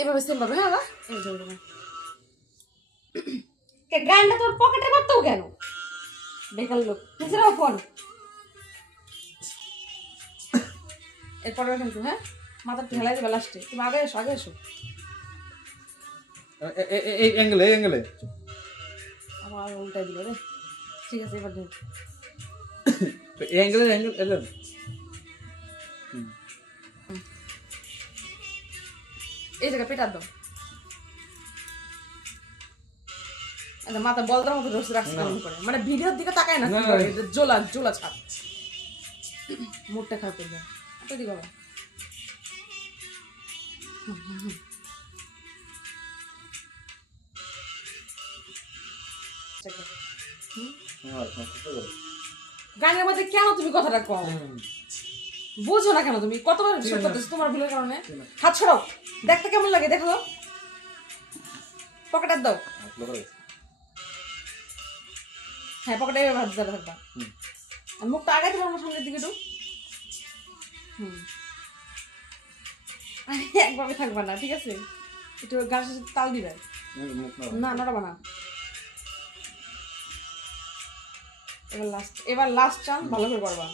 এভাবে সেম পাবে। হ্যাঁ গানটা তোর পকেটে মারতো কেন? বেকার লোক নিজেরাও ফোন এরপরে কিন্তু হ্যাঁ মাথা ঠেলাই দেবে লাস্টে। তুমি আগে এসো আগে এসো। এই অ্যাঙ্গেলে আমার উল্টাই দিল রে। ঠিক আছে এবার এই অ্যাঙ্গেল এই জায়গা পেটার দাও। আচ্ছা মাথা বলদার মতো রসে রাখছে করে, মানে ভিডিওর দিকে তাকায় না জোলা জোলা ছাপ মুডটা খারাপ করবে তো দিকে বাবা। গানের মধ্যে কেন তুমি কথাটা কও? বুঝো না কেন তুমি? কতবার শুট করতেছো তোমার ভুলের কারণে? হাত ছড়াও, দেখতে কেমন লাগে দেখো। পকেটার দাও। হ্যাঁ পকেটে ভাত ধরে থাকবা। আর মুখটা আগাইতে পারো না সামনের দিকে একটু। একভাবে থাকবা না ঠিক আছে, একটু গাছের সাথে তাল দিবে না, নড়াবা না। এবার লাস্ট চান্স, ভালো করে পারবা।